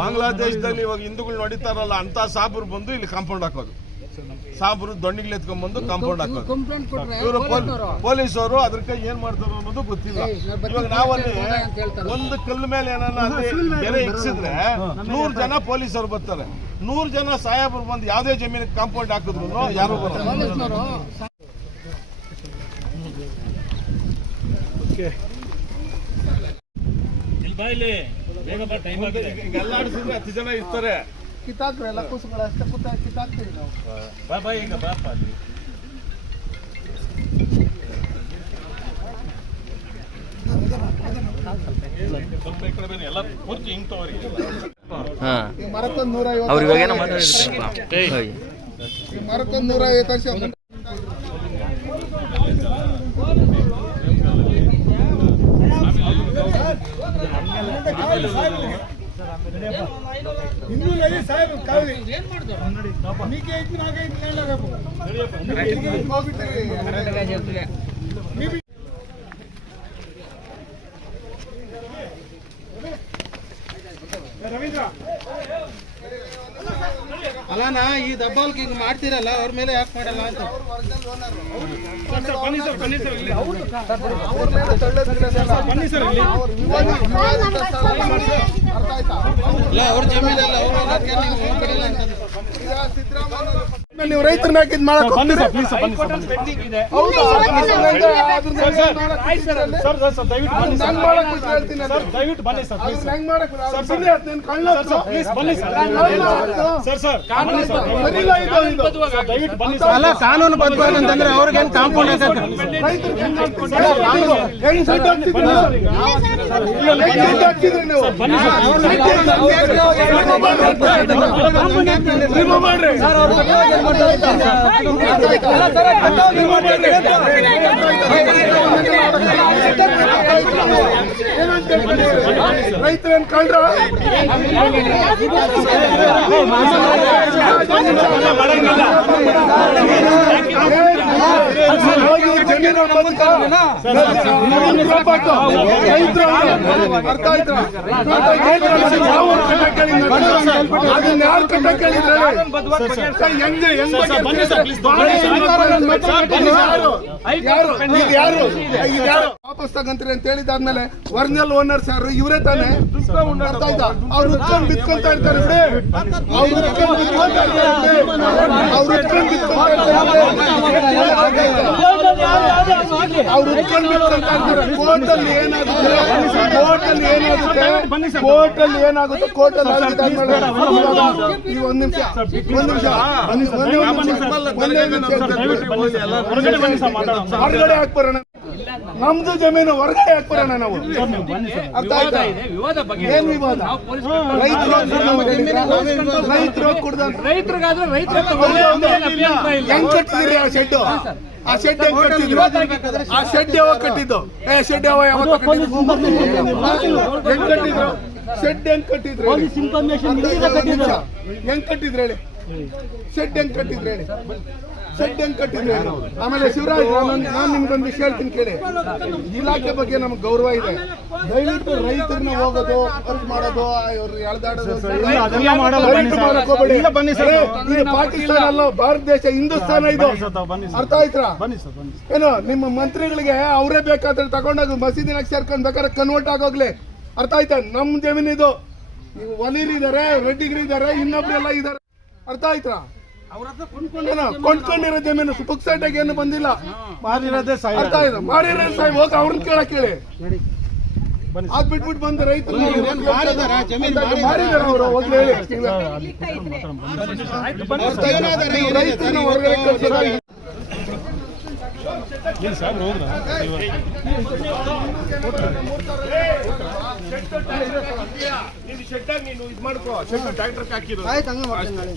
ಬಾಂಗ್ಲಾದೇಶದಲ್ಲಿ ಇವಾಗ ಹಿಂದೂಗಳು ನಡೀತಾರಲ್ಲ ಅಂತ ಸಾಬ್ರು ಬಂದು ಇಲ್ಲಿ ಕಾಂಪೌಂಡ್ ಹಾಕೋದು. ಸಾಬ್ರು ದೊಣ್ಣಿಗಳು ಎತ್ಕೊಂಡ್ ಬಂದು ಕಾಂಪೌಂಡ್ ಹಾಕೋದು. ಕಂಪ್ಲೇಂಟ್ ಕೊಟ್ರೆ ಇವರು ಪೊಲೀಸರು. ಅದಕ್ಕೆ ಏನ್ ಮಾಡ್ತಾರೋ ಅನ್ನೋದು ಗೊತ್ತಿಲ್ಲ. ಇವಾಗ ನಾವಲ್ಲಿ ಒಂದು ಕಲ್ಲು ಮೇಲೆ ಏನಾನ ಅಲ್ಲಿ ಬೆಲೆ ಇಕ್ಸಿದ್ರೆ ನೂರ್ ಜನ ಪೊಲೀಸರು ಬರ್ತಾರೆ. ನೂರ್ ಜನ ಸಾಹೇಬರು ಬಂದು ಯಾವ್ದೇ ಜಮೀನಿಗೆ ಕಾಂಪೌಂಡ್ ಹಾಕಿದ್ರು ಯಾರು ಬರ್ತಾರೆ ಇಲ್ಲಿ. ಎಲ್ಲಾಡ್ಸಿದ್ರೆ ಹತ್ತು ಜನ ಇರ್ತಾರೆ ಕಿತ್ತಾಕ್ರು ಎಲ್ಲ ಕೂಸುಗಳು ಅಷ್ಟೇ ಕೂತ ಕಿತ್ತಾಕ್ತೀವಿ ನಾವು ಬಾ ಬಾ ಈಗ ಅಲ್ಲಿ ಸ್ವಲ್ಪ ಈ ಕಡೆ ಬನ್ನಿ ಎಲ್ಲ ಪೂರ್ತಿ ಹಿಂಗ್ ತಗೋರಿ ಹಾ ಈಗ ಮರಕ್ಕೊಂದು ನೂರ ಅವ್ರು ಹೋಗಿ ಈಗ ಮರಕ್ಕೊಂದು ನೂರ ಐವತ್ತು ವರ್ಷ ಒಂದು ಅಲ್ಲಣ್ಣ ಈ ದಬ್ಬಾಲ್ಗೆ ಹಿಂಗ್ ಮಾಡ್ತೀರಲ್ಲ ಅವ್ರ ಮೇಲೆ ಯಾಕೆ ಮಾಡಲ್ಲ ಅಂತ. ಇಲ್ಲ. ಅವ್ರ ಜಮೀನಲ್ಲ ನೀವು ರೈತರನ್ನ ಹಾಕಿದ್ ಬನ್ನಿ ಸರ್ ಪ್ಲೀಸ್ ಬನ್ನಿ ಸರ್ ಸರ್ ಸರ್ ದಯವಿಟ್ಟು ಬನ್ನಿ ಸರ್ ಹೆಂಗ್ ಮಾಡಕ್ ಬಿಟ್ಟು ಹೇಳ್ತೀನಿ ಸರ್ ದಯವಿಟ್ಟು ಬನ್ನಿ ಸರ್ ಪ್ಲೀಸ್ ಹೆಂಗ್ ರೈತರ ಹಾಕಿದ್ ಮಾಡಕ್ ಅಲ್ಲ ಕಾನೂನು ಬದ್ಧ ಅಂತಂದ್ರೆ ಅವ್ರಿಗೇನು ಕಾಂಪೌಂಡ್ ನೀವು? ನೀವು? ಮಾಡ್ರಿ. ರೈತರೇನ್ ಕಳ್ರ ಅರ್ಥ ಆಯ್ತಾ ಅದನ್ನ ಯಾರು ಕಟ್ಟಕ್ಕೆ ವಾಪಸ್ ತಗಂತೀರಿ ಅಂತ ಹೇಳಿದಾದ್ಮೇಲೆ ಒರಿಜಿನಲ್ ಓನರ್ಸ್ ಯಾರು ಇವರೇ ತಾನೆ ಅರ್ಥ ಆಯ್ತಾ ಅವ್ರು ಉತ್ಕೊಂಡ್ ಬಿತ್ಕೊಂತ ಇರ್ತಾರೆ ಅವ್ರು ಉತ್ಕೊಂಡ್ ಬಿತ್ಕೊಂತ ಇರ್ತಾರೆ. ಅವ್ರು ಉತ್ಕೊಂಡ್ ಬಿತ್ಕೊಂತ ಇರ್ತಾರೆ ಅವ್ರು ಉತ್ಕೊಂಡ್ ಬಿತ್ಕೊಂತ ಇರ್ತಾರೆ ಕೋರ್ಟ್ ಅಲ್ಲಿ ಏನಾಗುತ್ತೆ ಕೋರ್ಟ್ ಅಲ್ಲಿ ಏನಾಗುತ್ತೆ ಕೋರ್ಟ್ ಅಲ್ಲಿ ಏನಾಗುತ್ತೆ ಕೋರ್ಟ್ ಅಲ್ಲಿ ಆಗಿದ್ದಾದ್ಮೇಲೆ ಈ ಒಂದ್ ನಿಮಿಷ ಒಂದ್ ನಿಮಿಷ ಹೊರಗಡೆ ಬನ್ನಿ ನಮ್ದು ಜಮೀನು ಹೊರಗಡೆ ಹಾಕ್ ಬರೋಣ ನಾವು ಅರ್ಥ ಆಯ್ತಾ? ಏನ್ ವಿವಾದ? ರೈತರು ರೈತರು ಕುಡ್ದ ರೈತರಿಗಾದ್ರೆ ಹೆಂಗ್ ಕಟ್ಟಿದ್ರಿ ಆ ಶೆಡ್ ಆ ಶೆಡ್ ಹೆಂಗ್ ಕಟ್ಟಿದ್ರು ಆ ಶೆಡ್ ಯಾವಾಗ ಕಟ್ಟಿದ್ದು? ಏ ಶೆಡ್ ಯಾವ ಹೆಂಗ್ ಕಟ್ಟಿದ್ರು? ಶೆಡ್ ಹೆಂಗ್ ಕಟ್ಟಿದ್ರು. ಹೆಂಗ್ ಕಟ್ಟಿದ್ರು ಹೇಳಿ? ಶೆಡ್ ಹೆಂಗ್ ಕಟ್ಟಿದ್ರೆ ಶೆಡ್ ಹೆಂಗ್ ಕಟ್ಟಿದ್ರೆ ಆಮೇಲೆ ಶಿವರಾಜ್ ನಾನು ನಿಮ್ಗೊಂದು ವಿಷಯ ಹೇಳ್ತೀನಿ ಕೇಳಿ. ಇಲಾಖೆ ಬಗ್ಗೆ ನಮ್ಗೆ ಗೌರವ ಇದೆ. ದಯವಿಟ್ಟು ರೈತರನ್ನ ಹೋಗೋದು ಖರ್ಚು ಮಾಡೋದು ಇವ್ರು ಎಳ್ದಾಡೋದು. ಬನ್ನಿ ಸರ್. ಇದು ಪಾಕಿಸ್ತಾನ ಅಲ್ಲ ಭಾರತ ದೇಶ ಹಿಂದೂಸ್ತಾನ ಇದು. ಅರ್ಥ ಆಯ್ತಾ? ಏನು ನಿಮ್ಮ ಮಂತ್ರಿಗಳಿಗೆ ಅವರೇ ಬೇಕಾದ್ರೆ ತಗೊಂಡೋಗಿ ಮಸೀದಿನ ಸೇರ್ಕೊಂಡ್ ಬೇಕಾದ್ರೆ ಕನ್ವರ್ಟ್ ಆಗೋಗ್ಲಿ. ಅರ್ಥ ಆಯ್ತಾ? ನಮ್ ಜಮೀನ್ ಇದು. ನೀವು ವಲೀರಿದ್ದಾರೆ ರೆಡ್ಡಿಗರಿದ್ದಾರೆ ಇನ್ನೊಬ್ರೆಲ್ಲ ಇದಾರೆ ಅರ್ಥ ಆಯ್ತಾ? ಕೊಂಡ್ಕೊಂಡಿರೋ ಜಮೀನು ಪುಕ್ಸೈಟ್ ಆಗಿ ಏನು ಬಂದಿಲ್ಲ. ಮಾಡಿರೋದೇ ಅರ್ಥ ಆಯ್ತಾ? ಮಾಡಿರೋ ಸಾಹೇಬ್ ಹೋಗಿ ಅವ್ರನ್ನ ಕೇಳಕ್ ಹೇಳಿ ಅದ್ ಬಿಟ್ಬಿಟ್ಟು ಬಂದ ರೈತರು ರೈತರನ್ನ ಹೊರಗಡೆ ಕಳ್ಸೋದು ಏನು ಸರ್. ಹೋದ್ರ ಶೆಡ್ ನೀನು ಇದು ಮಾಡ್ಕೋ. ಶೆಡ್ ಟ್ರ್ಯಾಕ್ಟರ್ ಹಾಕಿರೋ ಆಯ್ತು ಹಂಗ ಮಾಡ್ತೀನಿ ನಾಳೆ.